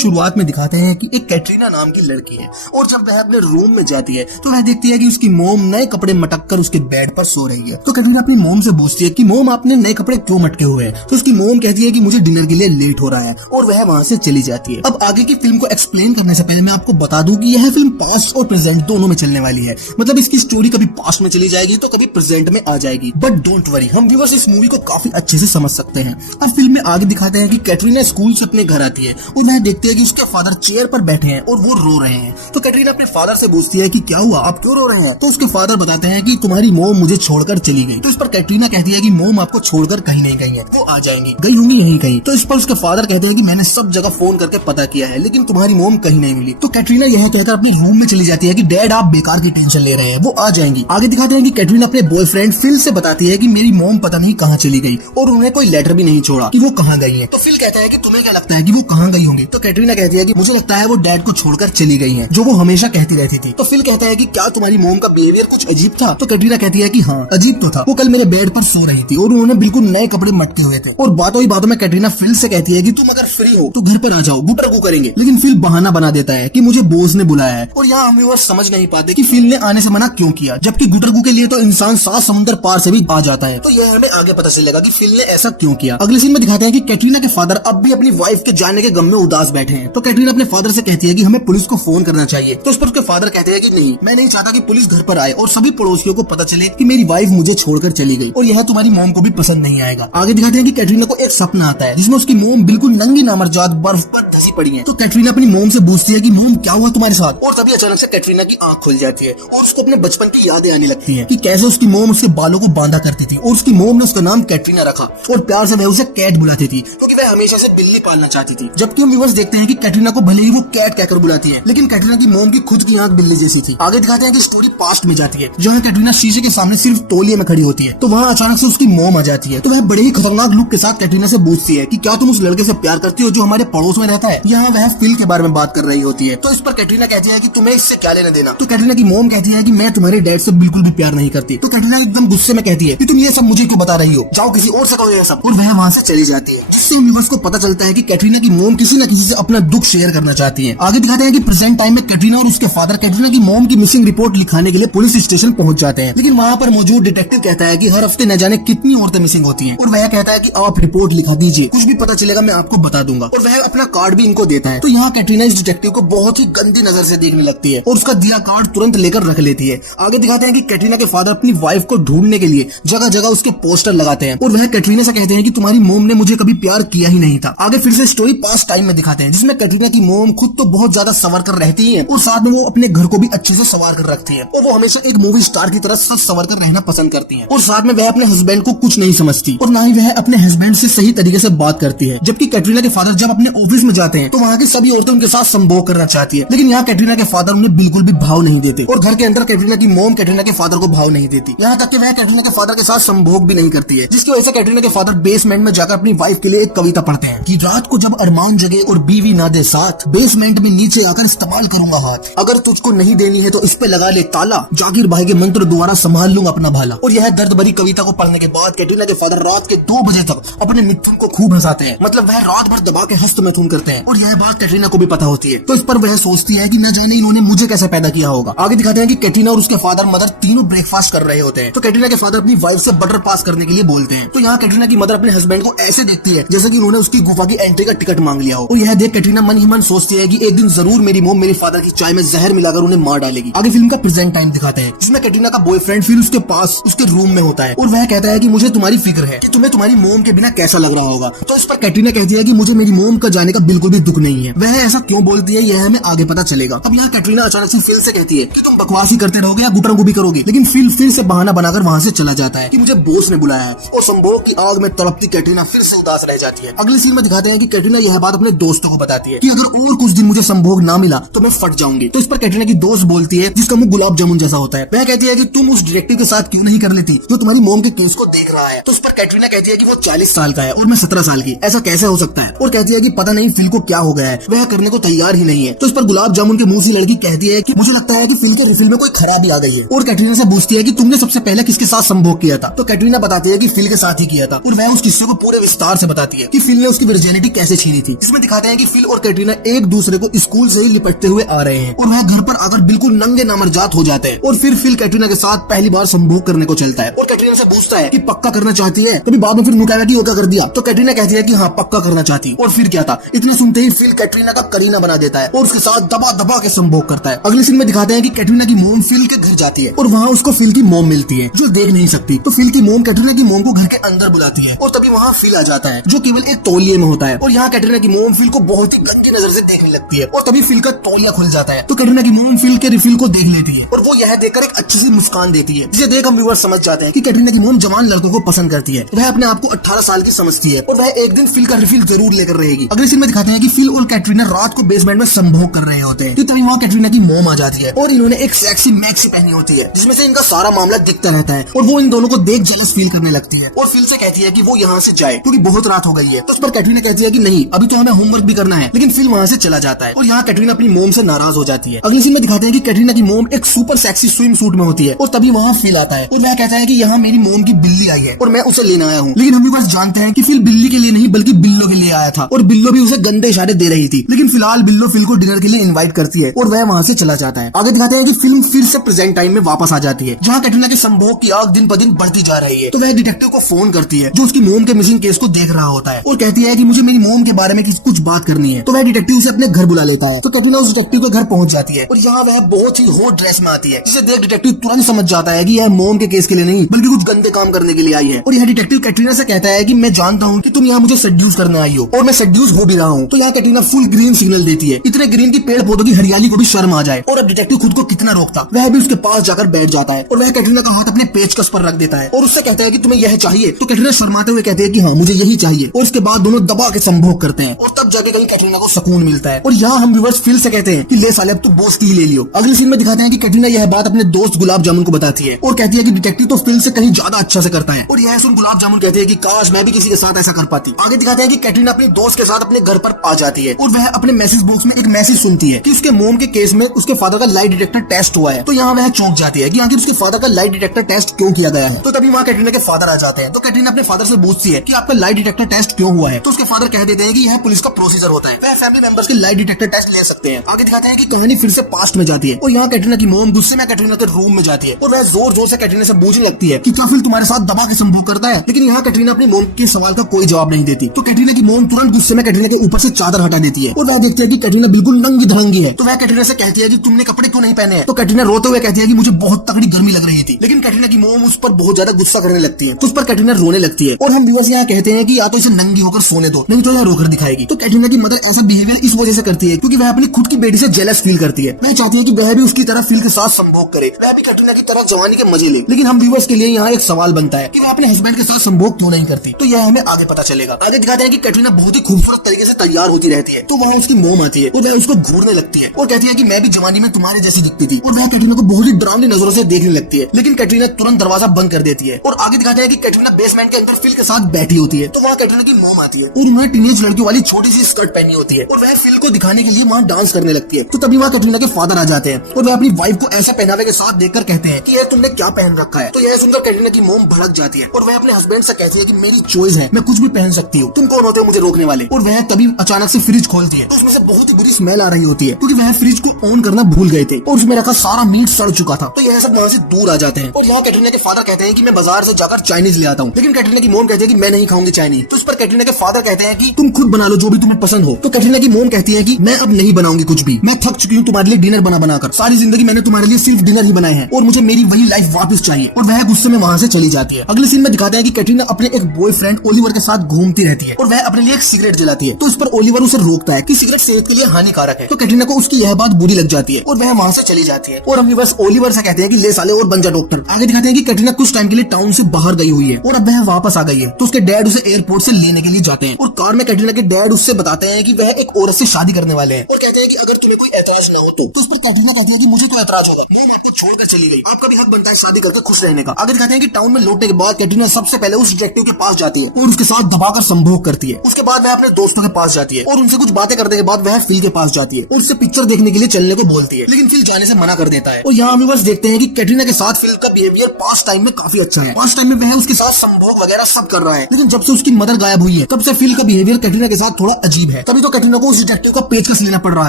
शुरुआत में दिखाते हैं कि एक कैटरीना नाम की लड़की है और जब वह अपने रूम में जाती है तो वह देखती है कि उसकी मोम नए कपड़े मटक कर उसके बेड पर सो रही है। तो कैटरीना अपनी मोम से पूछती है कि मोम आपने नए कपड़े क्यों मटके हुए हैं। तो उसकी मोम कहती है कि मुझे डिनर के लिए लेट हो रहा है और वह वहाँ से चली जाती है। अब आगे की फिल्म को एक्सप्लेन करने से पहले मैं आपको बता दूं कि यह फिल्म पास्ट और प्रेजेंट दोनों में चलने वाली है। मतलब इसकी स्टोरी कभी पास्ट में चली जाएगी तो कभी प्रेजेंट में आ जाएगी। बट डोंट वरी, हम व्यूअर्स इस मूवी को काफी अच्छे से समझ सकते हैं। अब फिल्म में आगे दिखाते हैं कि कैटरीना स्कूल से अपने घर आती है और वह देखती है कि उसके फादर चेयर पर बैठे हैं और वो रो रहे हैं। तो कैटरीना अपने फादर से पूछती है कि क्या हुआ, आप क्यों रो रहे हैं। तो उसके फादर बताते हैं कि तुम्हारी मोम मुझे छोड़कर चली गई। तो इस पर कैटरीना कहती है कि मोम आपको छोड़कर कहीं नहीं गई है, वो आ जाएंगी, गई होंगी यहीं कहीं। तो इस पर उसके फादर कहते हैं कि मैंने सब जगह फोन करके पता किया है लेकिन तुम्हारी मोम कहीं नहीं मिली। तो कैटरीना यह कहकर अपने रूम में चली जाती है कि डैड आप बेकार की टेंशन ले रहे हैं, वो आ जाएंगी। आगे दिखाते हैं कि कैटरीना अपने बॉयफ्रेंड फिल से बताती है कि मेरी मोम पता नहीं कहाँ चली गई और उन्हें कोई लेटर भी नहीं छोड़ा कि वो कहाँ गई है। तो फिल कहता है कि तुम्हें क्या लगता है कि वो कहाँ गई होंगी। तो कैटरीना कहती है कि मुझे लगता है वो डैड को छोड़कर चली गई है, जो वो हमेशा कहती रहती थी। तो फिल कहता है कि क्या तुम्हारी मोम का बिहेवियर कुछ अजीब था। तो कैटरीना कहती है कि हाँ अजीब तो था, वो कल मेरे बेड पर सो रही थी और उन्होंने बिल्कुल नए कपड़े मटके हुए थे। और बातों ही बातों में कैटरीना फिल से कहती है कि तुम अगर फ्री हो तो घर पर आ जाओ, गुटरगू करेंगे। लेकिन फिल बहाना बना देता है कि मुझे बॉस ने बुलाया है। और यहाँ हम व्यूअर्स समझ नहीं पाते कि फिल ने आने से मना क्यों किया, जबकि गुटरगू के लिए तो इंसान 7 समुद्र पार से भी आ जाता है। तो यह हमें आगे पता चलेगा कि फिल ने ऐसा क्यों किया। अगले सीन में दिखाते हैं कि कैटरीना के फादर अब भी अपनी वाइफ के जाने के गम में उदास बैठे हैं। तो कैटरीना अपने फादर से कहती है कि हमें पुलिस को फोन करना चाहिए। तो उस पर उसके फादर कहते हैं कि नहीं, मैं नहीं चाहता कि पुलिस घर पर आए और सभी पड़ोसियों को पता चले कि मेरी वाइफ मुझे छोड़कर चली गई और यह तुम्हारी मोम को भी पसंद नहीं आएगा। आगे दिखाते हैं कि कैटरीना को एक सपना आता है जिसमें उसकी मोम बिल्कुल नंगी नामर्जाद बर्फ पर धसी पड़ी है। तो कैटरीना अपनी मोम से पूछती है कि मोम क्या हुआ तुम्हारे साथ। और तभी अचानक से कैटरीना की आंख खुल जाती है और उसको अपने बचपन की यादें आने लगती है कि कैसे उसकी मोम उसके बालों को बांधा करती थी और उसकी मोम ने उसका नाम कैटरीना रखा और प्यार से वह उसे कैट बुलाती थी क्योंकि वह हमेशा से बिल्ली पालना चाहती थी। जबकि हम व्यूअर्स देखते हैं कि कैटरीना को भले ही वो कैट कहकर बुलाती है लेकिन कैटरीना की मोम की खुद की आंख बिल्ली जैसी थी। आगे दिखाते हैं कि स्टोरी पास्ट में जाती है जहाँ कैटरीना शीशे के सामने सिर्फ तौलिए में खड़ी होती है। तो वहाँ अचानक से उसकी मोम आ जाती है। तो वह बड़े ही खतरनाक लुक के साथ कैटरीना से पूछती है कि क्या तुम उस लड़के से प्यार करती हो जो हमारे पड़ोस में रहता है। यहाँ वह फिल के बारे में बात कर रही होती है। तो इस पर कैटरीना कहती है कि तुम्हें इससे क्या लेना देना। तो कैटरीना की मोम कहती है कि मैं तुम्हारे डैड से बिल्कुल भी प्यार नहीं करती। तो कैटरीना एकदम गुस्से में कहती है कि तुम ये सब मुझे क्यों बता रही हो, जाओ किसी और से कहो ये सब। और वह वहाँ से चली जाती है जिससे व्यूअर्स को पता चलता है कि कैटरीना की मोम किसी न किसी से अपना दुख शेयर करना चाहती है। आगे दिखाते हैं कि प्रेजेंट टाइम में कैटरीना और उसके फादर कैटरीना की मोम की मिसिंग रिपोर्ट लिखाने के लिए पुलिस स्टेशन पहुंच जाते हैं। लेकिन वहाँ पर मौजूद डिटेक्टिव कहता है कि हर हफ्ते न जाने कितनी औरतें मिसिंग होती हैं और वह कहता है कि आप रिपोर्ट लिखा दीजिए, कुछ भी पता चलेगा मैं आपको बता दूंगा। और वह अपना कार्ड भी इनको देता है। तो यहाँ कैटरीना इस डिटेक्टिव को बहुत ही गंदी नजर से देखने लगती है और उसका दिया कार्ड तुरंत लेकर रख लेती है। आगे दिखाते हैं कि कैटरीना के फादर अपनी वाइफ को ढूंढने के लिए जगह जगह उसके पोस्टर लगाते हैं और वह कैटरीना से कहते हैं कि तुम्हारी मोम ने मुझे कभी प्यार किया ही नहीं था। आगे फिर से स्टोरी पास्ट टाइम में दिखाते हैं जिसमें कैटरीना की मोम खुद तो बहुत ज्यादा संवर कर रहती है और साथ में वो अपने घर को भी अच्छे से संवार कर रखती है और वो हमेशा एक मूवी स्टार की तरह सच संवर कर रहना पसंद करती है। और साथ में वह अपने हस्बैंड को कुछ नहीं समझती और ना ही वह अपने हस्बैंड से सही तरीके से बात करती है। जबकि कैटरीना के फादर जब अपने ऑफिस में जाते हैं तो वहाँ की सभी औरतें उनके साथ संभोग करना चाहती है लेकिन यहाँ कैटरीना के फादर उन्हें बिल्कुल भी भाव नहीं देते और घर के अंदर कैटरीना की मोम कैटरीना के फादर को भाव नहीं देती। यहाँ तक कि वह कैटरीना के फादर के साथ संभोग भी नहीं करती है जिसकी वजह से कैटरीना के फादर बेसमेंट में जाकर अपनी वाइफ के लिए एक कविता पढ़ते हैं कि रात को जब अरमान जगे और बीवी ना दे साथ, बेसमेंट में नीचे आकर इस्तेमाल करूंगा हाथ, अगर तुझको नहीं देनी है तो इस पे लगा ले ताला, जाकिर भाई के मंत्र द्वारा संभाल लूंगा अपना भाला। और यह दर्द भरी कविता को पढ़ने के बाद कैटरीना के फादर रात के 2 बजे तक अपने मिथुन को खूब हंसाते हैं। मतलब वह रात भर दबा के हस्त मैथुन करते हैं और यह बात कैटरीना को भी पता होती है। तो इस पर वह सोचती है कि न जाने इन्होंने मुझे कैसे पैदा किया होगा। आगे दिखाते हैं कि कैटरीना और उसके फादर मदर तीनों ब्रेकफास्ट कर रहे होते हैं। तो कैटरीना के फादर अपनी वाइफ से बटर पास करने के लिए बोलते हैं। तो यहाँ कैटरीना की मदर अपने हस्बैंड को ऐसे देखती है जैसे कि उन्होंने उसकी गुफा की एंट्री का टिकट मांग लिया हो। और यह देख कैटरीना मन ही मन सोचती है कि एक दिन जरूर मेरी मोम मेरे फादर की चाय में जहर मिलाकर उन्हें मार डालेगी। आगे फिल्म का प्रेजेंट टाइम दिखाते हैं जिसमें कैटरीना का बॉयफ्रेंड फिर उसके पास उसके रूम में होता है और वह कहता है कि मुझे तुम्हारी फिक्र है कि तुम्हें तुम्हारी मोम के बिना कैसा लग रहा होगा। तो इस पर कैटरीना कहती है कि मुझे मेरी मोम का जाने का बिल्कुल भी दुख नहीं है। वह ऐसा क्यों बोलती है यह हमें आगे पता चलेगा। अब यहाँ कैटरीना अचानक से फिल से कहती है कि तुम बकवास ही करते रहोगे या गुटरगुबी करोगे। लेकिन फिल फिर से बहाना बनाकर वहाँ से चला जाता है कि मुझे बॉस ने बुलाया है और संभोग की आग में तड़पती कैटरीना फिर से उदास रह जाती है। अगले सीन में दिखाते हैं कि कैटरीना यह बात अपने दोस्तों को बताती है कि अगर और कुछ दिन मुझे संभोग ना मिला तो मैं फट जाऊंगी। तो इस पर कैटरीना की दोस्त बोलती है जिसका मुंह गुलाब जामुन जैसा होता है। वह कहती है कि तुम उस डिटेक्टिव के साथ क्यों नहीं कर लेती जो तुम्हारी मोम के केस को देख रहा है। तो उस पर कैटरीना कहती है कि वो 40 साल का है और मैं 17 साल की, ऐसा कैसे हो सकता है। और कहती है कि पता नहीं फिल को क्या हो गया है, वह करने को तैयार ही नहीं है। तो इस पर गुलाब जामुन के मुंह से लड़की कहती है कि मुझे लगता है कि फिल के रिफिल में कोई खराबी आ गई है। और कैटरीना से पूछती है कि तुमने सबसे पहले किसके साथ संभोग किया था। तो कैटरीना बताती है कि फिल के साथ ही किया था और वह उस किस्से को पूरे विस्तार से बताती है कि फिल ने उसकी वर्जिनिटी कैसे छीनी थी। इसमें दिखाते हैं कि फिल और कैटरीना एक दूसरे को स्कूल से ही लिपटते हुए आ रहे हैं और वह घर पर आकर बिल्कुल नंगे नामर्जात हो जाते हैं। और फिर फिल कैटरीना के साथ पहली बार संभोग करने को चलता है और कैटरीना से पूछता है कि पक्का करना चाहती है। कभी बाद में फिर नुकाया कि क्या कर दिया, तो कैटरीना कहती है कि हाँ पक्का करना चाहती। और फिर क्या था, इतने सुनते ही फिल कैटरीना का करीना बना देता है और उसके साथ दबा दबा के संभोग करता है। अगले सीन में दिखाते हैं कि कैटरीना की मोम फिल के घर जाती है और वहाँ उसको फिल की मोम मिलती है जो देख नहीं सकती। तो फिल की मोम कैटरीना की मोम को घर के अंदर बुलाती है और तभी वहाँ फिल आ जाता है जो केवल एक तौलिए में होता है। और यहाँ कैटरीना की मोम फिल को बहुत ही गंदी नजर से देखने लगती है और तभी फिल का तौलिया खुल जाता है। तो कैटरीना की मोम फिल के रिफिल को देख लेती है और वो यह देखकर एक अच्छी सी मुस्कान देती है, जिसे देख हम व्यूअर्स समझ जाते हैं कि कैटरीना की मोम जवान लड़कों को पसंद करती है। वह अपने आप को 18 साल की समझती है और वह एक दिन फिल का रिफिल जरूर लेकर रहेगी। अगले सीन में दिखाते हैं कि फिल और कैटरीना रात को बेसमेंट में संभोग कर रहे होते हैं। तो तभी वहाँ कैटरीना की मोम आ जाती है और इन्होंने एक सेक्सी मैक्सी पहनी होती है जिसमें से इनका सारा मामला दिखता रहता है और वो इन दोनों को देख जेलस फील करने लगती है और फिल से कहती है कि वो यहाँ से जाए क्योंकि बहुत रात हो गई है। तो उस पर कैटरीना कहती है कि नहीं, अभी तो हमें होमवर्क भी करना है। लेकिन फिल वहाँ से चला जाता है और यहाँ कैटरीना अपनी मोम से नाराज हो जाती है। अगले सीन में दिखाते हैं कि कैटरीना की मोम एक सुपर सेक्सी स्विम सूट में होती है और तभी वहाँ फिल आता है और वह कहता है कि यहाँ मेरी मोम की बिल्ली आई है और मैं उसे लेने आया हूँ। लेकिन हम भी बस जानते हैं कि फिल बिल्ली के लिए नहीं बल्कि बिल्लो के लिए आया था और बिल्लो भी उसे गंदे इशारे दे रही थी। लेकिन फिलहाल बिल्लो फिल को डिनर के लिए इन्वाइट करती है और वह वहाँ से चला जाता है। आगे दिखाते हैं कि फिल्म फिर से प्रेजेंट टाइम में वापस आ जाती है जहाँ कैटरीना के संभोग की आग दिन ब दिन बढ़ती जा रही है। तो वह डिटेक्टिव को फोन करती है जो उसकी मोम के मिसिंग केस को देख रहा होता है और कहती है कि मुझे मेरी मोम के बारे में कुछ बात करनी है। तो वह डिटेक्टिव उसे अपने घर बुला लेता है। तो कैटरीना उस डिटेक्टिव के घर पहुंच जाती है और यहाँ वह बहुत ही हॉट ड्रेस में आती है जिसे देख डिटेक्टिव तुरंत समझ जाता है कि यह मोम के केस के लिए नहीं बल्कि कुछ गंदे काम करने के लिए आई है। और यह डिटेक्टिव कैटरीना से कहता है कि मैं जानता हूँ कि तुम यहाँ मुझे सेड्यूस करने आई हो और मैं सेड्यूस हो भी रहा हूँ। तो यहाँ कैटरीना फुल ग्रीन सिग्नल देती है, इतने ग्रीन की पेड़ पौधों की हरियाली को भी शर्म आ जाए। और अब डिटेक्टिव खुद को कितना रोकता, वह भी उसके पास जाकर बैठ जाता है और वह कैटरीना का हाथ अपने पेचकस पर रख देता है और उससे कहता है कि तुम्हें यह चाहिए। तो कैटरीना शर्माते हुए कहती है कि हाँ मुझे यही चाहिए और उसके बाद दोनों दबा के संभोग करते हैं और तब जाके कहीं कैटरीना को सुकून मिलता है। और यहाँ हम व्यूअर्स फिल से कहते हैं कि ले साले अब तू बॉस की ही ले लियो। अगले सीन में दिखाते हैं कि कैटरीना यह बात अपने दोस्त गुलाब जामुन को बताती है और कहती है कि डिटेक्टिव तो फिल से कहीं ज्यादा अच्छा से करता है। और यह सुन गुलाब जामुन कहती है कि काश मैं भी किसी के साथ ऐसा कर पाती। आगे दिखाते हैं कि कैटरीना अपने दोस्त के साथ अपने घर पर आ जाती है और वह अपने मैसेज बॉक्स में एक मैसेज सुनती है कि उसके मोम के केस में उसके फादर का लाई डिटेक्टर टेस्ट हुआ है। तो यहाँ वह चौंक जाती है कि आखिर उसके फादर का लाई डिटेक्टर टेस्ट क्यों किया गया है। तो तभी वहाँ कैटरीना के फादर आ जाते हैं। तो कैटरीना अपने फादर से पूछती है कि आपका लाई डिटेक्टर टेस्ट क्यों हुआ है। तो उसके फादर कह देते हैं कि यह पुलिस का प्रोसीजर होता है, वह फैमिली मेंबर्स के लाई डिटेक्टर टेस्ट ले सकते हैं। आगे दिखाते हैं कि कहानी फिर से पास्ट में जाती है और यहाँ कैटरीना की मोम गुस्से में कैटरीना के रूम में जाती है और वह जोर जोर से कैटरीना से पूछने लगती है कि क्या फिल तुम्हारे साथ दबा के संभोग करता है। लेकिन यहाँ कैटरीना अपनी मोम के सवाल का कोई जवाब नहीं देती। तो कैटरीना की मोम तुरंत गुस्से में कैटरीना के ऊपर से चादर हटा देती है और वह देखती है कि कैटरीना बिल्कुल नंगी धड़ंगी है। तो वह कैटरीना से कहती है कि तुमने कपड़े क्यों नहीं पहने हैं। तो कैटरीना रोते हुए कहती है कि मुझे बहुत तगड़ी गर्मी लग रही थी। लेकिन कैटरीना की मोम उस पर बहुत ज्यादा गुस्सा करने लगती है तो उस पर कैटरीना रोने लगती है। और हम व्यूअर्स यहाँ कहते हैं कि या तो इसे नंगी होकर सोने दो, नहीं तो यह रोकर दिखाएगी। तो कैटरीना की मदर ऐसा बिहेवियर इस वजह से करती है क्योंकि वह अपनी खुद की बेटी से जेलस फील करती है। वह चाहती है कि वह भी उसकी तरह फिल के साथ संभोग करे, वह भी कैटरीना की तरह जवानी के मजे ले। लेकिन हम व्यूअर्स के लिए यहाँ एक सवाल बनता है कि वह अपने हस्बैंड के साथ संभोग क्यों नहीं करती। तो यह हमें आगे पता चलेगा। आगे दिखाते हैं कि कैटरीना बहुत ही खूबसूरत तरीके से तैयार होती रहती है। तो वहाँ उसकी मोम आती है और वह उसको घूरने लगती है और कहती है कि मैं भी जवानी में तुम्हारे जैसी दिखती थी। और वह कैटरीना को बहुत ही डरावनी नजरों से देखने लगती है। लेकिन कैटरीना तुरंत दरवाजा बंद कर देती है। और आगे दिखाते हैं कि कैटरीना बेसमेंट के अंदर फिल के साथ बैठी होती है। तो वहाँ कैटरीना की मोम आती है और उन्होंने टीनेज लड़कियों वाली छोटी सी स्कर्ट पहनी होती है और वह फिल को दिखाने के लिए वहाँ डांस करने लगती है। तो तभी वहाँ कैटरीना के फादर आ जाते हैं और वह अपनी वाइफ को ऐसे पहनावे के साथ देखकर कहते हैं कि यार तुमने क्या पहन रखा है। तो यह सुनकर कैटरीना की मोम भड़क जाती है और वह अपने हस्बैंड से कहती है कि मेरी चॉइस है, मैं कुछ भी पहन सकती हूँ, तुम कौन होते हो मुझे रोकने वाले। और वह तभी अचानक से फ्रिज खोलती है तो उसमें से बहुत ही बुरी स्मेल आ रही होती है क्योंकि वह फ्रिज को ऑन करना भूल गए थे और उसमें रखा सारा मीट सड़ चुका था। तो यह सब वहाँ से दूर आ जाते हैं और यहाँ कैटरीना के फादर कहते हैं कि मैं बाजार से जाकर चाइनीज ले आता हूँ। लेकिन कैटरीना की मोम कहती है कि मैं नहीं खाऊंगी चाइनीज। तो इस पर कैटरीना के फादर कहते हैं कि तुम खुद बना लो जो भी तुम्हें पसंद हो। तो कैटरीना की मोम कहती है कि मैं अब नहीं बनाऊंगी कुछ भी, मैं थक चुकी हूँ तुम्हारे लिए डिनर बनाकर। सारी जिंदगी मैंने तुम्हारे लिए सिर्फ डिनर ही बनाए हैं और मुझे मेरी वही लाइफ वापस चाहिए। और वह गुस्से में वहाँ से चली जाती है। अगले सीन में दिखाते हैं कि कैटरीना अपने एक बॉयफ्रेंड ओलिवर के साथ घूमती रहती है और वह अपने लिए एक सिगरेट जलाती है। तो इस पर ओलिवर उसे रोकता है कि सिगरेट सेहत के लिए हानिकारक है। तो कैटरीना को उसकी यह बात बुरी लग जाती है और वह वहाँ से चली जाती है। और हम बस ओलिवर से कहते हैं कि ले साले और बन जा डॉक्टर। आगे दिखाते हैं कि कैटरीना कुछ टाइम के लिए टाउन से बाहर गई हुई है और अब वह वापस आ गई है। तो उसके डैड उसे एयरपोर्ट से लेने के लिए जाते हैं और कार में कैटरीना के डैड उससे बताते हैं कि वह एक औरत से शादी करने वाले हैं और कहते हैं कि अगर तुम्हें कोई एतराज ना हो तो उस पर कैटरीना कहती है कि मुझे क्यों एतराज होगा, मोम आपको छोड़कर चली गई, आपका भी हक बनता है शादी करके खुश रहने का। आगे दिखाते हैं कि टाउन में लौटने के बाद कैटरीना सबसे पहले उस डिटेक्टिव के पास जाती है और उसके साथ दबाकर संभोग करती है। उसके बाद वह अपने दोस्तों के पास जाती है और उनसे कुछ बातें करने के बाद वह फिल के पास जाती है और उससे पिक्चर देखने के लिए चलने को बोलती है, लेकिन फिल जाने से मना कर देता है। और यहाँ हम बस देखते हैं कि कैटरीना के साथ फिल का बिहेवियर पास्ट टाइम में काफी अच्छा है। पास्ट टाइम में वह उसके साथ संभोग वगैरह सब कर रहा है, लेकिन जब से उसकी मदर गायब हुई है तब से फिल का बिहेवियर कैटरीना के साथ थोड़ा अजीब है। तभी तो कैटरीना को उस डिटेक्टिव का पेचकस लेना पड़ रहा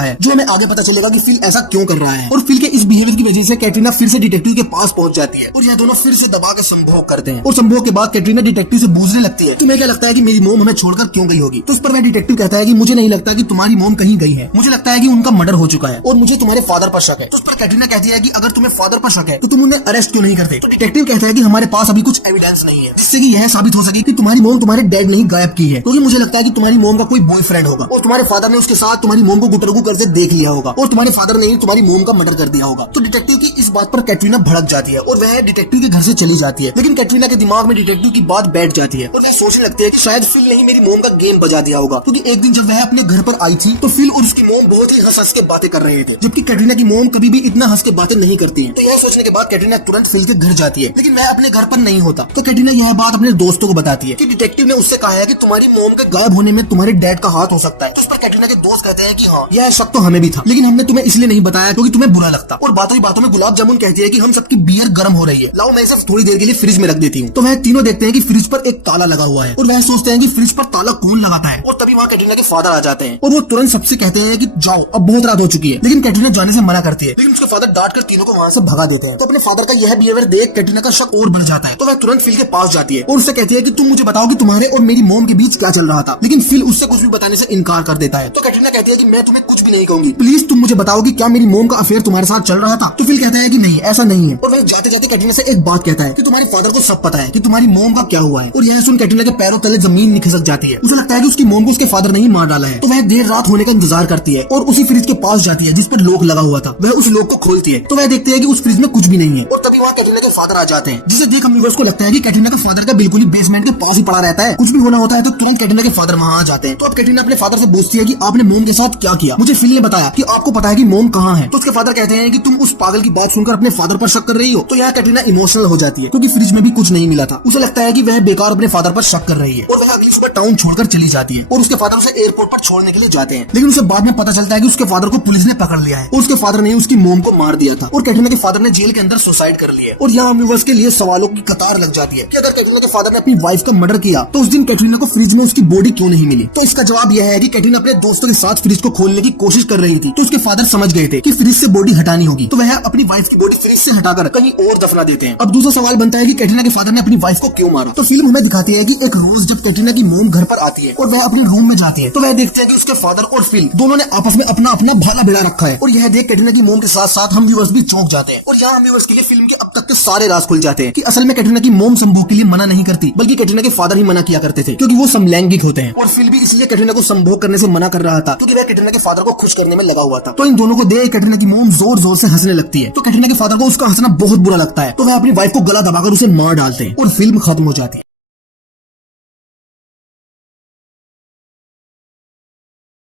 है, जो हमें आगे पता चलेगा कि फिल ऐसा क्यों कर रहा है। और फिल के इस बिहेवियर की वजह से कैटरीना फिर से डिटेक्टिव के पास पहुंच जाती है और यह दोनों फिर से दबा के संभोग करते हैं। और संभोग के बाद कैटरीना डिटेक्टिव से पूछने लगती है, तुम्हें क्या लगता है कि मेरी मोम हमें छोड़कर क्यों गई होगी? तो उस पर वह डिटेक्टिव कहता है कि मुझे नहीं लगता कि तुम्हारी मोम कहीं गई है, मुझे लगता है कि उनका मर्डर हो चुका है और मुझे तुम्हारे फादर पर शक है। तो उस पर कैटरीना कहती है कि अगर तुम्हें फादर पर शक है तो तुम उन्हें अरेस्ट क्यों नहीं करते? तो डिटेक्टिव कहता है कि हमारे पास अभी कुछ एविडेंस नहीं है जिससे कि यह साबित हो सके कि तुम्हारी मोम तुम्हारे डैड ने ही गायब की है, क्योंकि मुझे लगता है कि तुम्हारी मोम का कोई बॉयफ्रेंड होगा और तुम्हारे फादर ने उसके साथ तुम्हारी मोम को गुटरगू करते देख लिया होगा और तुम्हारे फादर ने ही तुम्हारी मोम का मर्डर कर दिया होगा। तो डिटेक्टिव की इस बात पर कैटरीना भड़क जाती है और वह डिटेक्टिव के घर से चली जाती है, लेकिन कैटरीना के दिमाग में डिटेक्टिव की बात बैठ जाती है और वह सोचने लगती है कि शायद फिल ने ही मेरी मोम का गेम बजा दिया होगा, क्योंकि एक दिन जब वह अपने घर पर आई थी तो फिल और उसकी मोम बहुत ही हंस हंस के बातें कर रहे थे, जबकि कैटरीना की मोम कभी भी इतना हंस के बातें नहीं करती है। तो यह सोचने के बाद कैटरीना तुरंत फिल के घर जाती है, लेकिन वह अपने घर पर नहीं होता। तो कैटरीना यह बात अपने दोस्तों को बताती है कि डिटेक्टिव ने उससे कहा है कि तुम्हारी मोम के गायब होने में तुम्हारे डैड का हाथ हो सकता है। तो उस पर कैटरीना के दोस्त कहते हैं कि हाँ, यह शक तो हमें भी था, लेकिन हमने तुम्हें इसलिए नहीं बताया क्योंकि तुम्हें बुरा लगता। और बातों ही बातों में गुलाब जामुन कहती है कि हम सबकी बियर गर्म हो रही है, लाओ मैं इसे थोड़ी देर के लिए फ्रिज में रख देती हूँ। तो वह तीनों देखते हैं कि फ्रिज पर एक ताला लगा हुआ है और वह सोचते हैं कि फ्रिज पर ताला कौन लगाता है। और तभी वहाँ कैटरीना के फादर आ जाते हैं और वो तुरंत सबसे कहते हैं कि जाओ, अब बहुत रात हो चुकी है। लेकिन कैटरीना जाने से मना करती है, लेकिन उसके फादर डांट कर तीनों को वहाँ से भगा देते हैं। तो अपने फादर का यह बिहेवियर देख कैटरीना का शक और बढ़ जाता है। तो वह तुरंत फिल के पास जाती है और उससे कहती है कि तुम मुझे बताओ कि तुम्हारे और मेरी मोम के बीच क्या चल रहा था। लेकिन फिल उससे कुछ भी बताने से इनकार कर देता है। तो कैटरीना कहती है कि मैं तुम्हें कुछ भी नहीं कहूंगी, प्लीज तुम मुझे बताओ कि क्या मेरी मोम का अफेयर तुम्हारे साथ चल रहा था? तो फिल कहता है कि नहीं, ऐसा नहीं है। और वह जाते जाते कैटरीना से एक बात कहता है कि तुम्हारे फादर को सब पता है कि तुम्हारी मोम का क्या हुआ है। और यह सुन कैटरीना के पैरों तले जमीन खिसक जाती है। उसे लगता है कि उसकी मोम को उसके फादर ने ही मार डाला है। तो वह देर रात होने का इंतजार करती है और उसी फ्रिज के पास जाती है जिस पर लॉक लगा हुआ था। वह उस लॉक को खोलती है तो वह देखती है कि उस फ्रिज में कुछ भी नहीं है। और तभी वहाँ कैटरीना के फादर आ जाते हैं, जिसे देख हम व्यूअर्स को लगता है कि कैटरीना का फादर का बिल्कुल ही बेसमेंट के पास ही पड़ा रहता है, कुछ भी होना होता है तो तुरंत कैटरीना के फादर वहाँ आ जाते हैं। तो अब कैटरीना अपने फादर से पूछती है कि आपने मोम के साथ क्या किया? मुझे फिल ने बताया कि आपको पता है कि मोम कहाँ है। तो उसके फादर कहते हैं कि तुम उस पागल की बात सुनकर अपने फादर पर शक कर रही हो। तो यहाँ कैटरीना इमोशनल हो जाती है क्योंकि फ्रिज में भी कुछ नहीं मिला था। उसे लगता है कि वह बेकार अपने फादर पर शक कर रही है और वह अगली सुबह टाउन छोड़कर चली जाती है और उसके फादर उसे एयरपोर्ट पर छोड़ने के लिए जाते हैं। लेकिन उसे बाद में पता चलता है कि उसके फादर को पुलिस ने पकड़ लिया है और उसके फादर ने उसकी मोम को मार दिया था और कैटरीना के फादर ने जेल के अंदर सुसाइड कर लिया। और यहाँ व्यूअर्स के लिए सवालों की कतार लग जाती है कि अगर कैटरीना के फादर ने अपनी वाइफ का मर्डर किया तो उस दिन कैटरीना को फ्रिज में उसकी बॉडी क्यों नहीं मिली? तो इसका जवाब यह है कि कैटरीना अपने दोस्तों के साथ फ्रिज को खोलने की कोशिश कर रही थी। तो उसके फादर समझ गए थे कि फ्रिज से बॉडी हटानी होगी, तो वह अपनी वाइफ की बॉडी फ्रिज से हटाकर कहीं और दफना देते हैं। अब दूसरा सवाल बनता है कि कैटरीना के फादर ने अपनी वाइफ को क्यों मारा? तो फिल्म हमें दिखाती है कि एक रोज जब कैटरीना की मोम घर पर आती है और वह अपने रूम में जाती है तो वह देखते हैं कि उसके फादर और फिल दोनों ने आपस में अपना अपना भाला भिड़ा रखा है। और यह देख कैटरीना की मोम के साथ साथ हम व्यूअर्स भी चौंक जाते हैं। और यहाँ हम व्यूअर्स के लिए फिल्म के अब तक के सारे राज खुल जाते हैं कि असल में कैटरीना की मोम संभोग के लिए मना नहीं करती, बल्कि कैटरीना के फादर ही मना किया करते थे क्योंकि वो समलैंगिक होते हैं। और फिल भी इसलिए कैटरीना को संभोग करने से मना कर रहा था क्योंकि वह कैटरीना के फादर को खुश करने में लगा हुआ था। तो इन दोनों को देख कैटरीना की मोम जोर जोर से हंसने लगती है। तो कैटरीना के फादर को उसका हंसना बहुत बुरा लगता है, तो वह अपनी वाइफ को गला दबाकर उसे मार डालते हैं और फिल्म खत्म हो जाती है।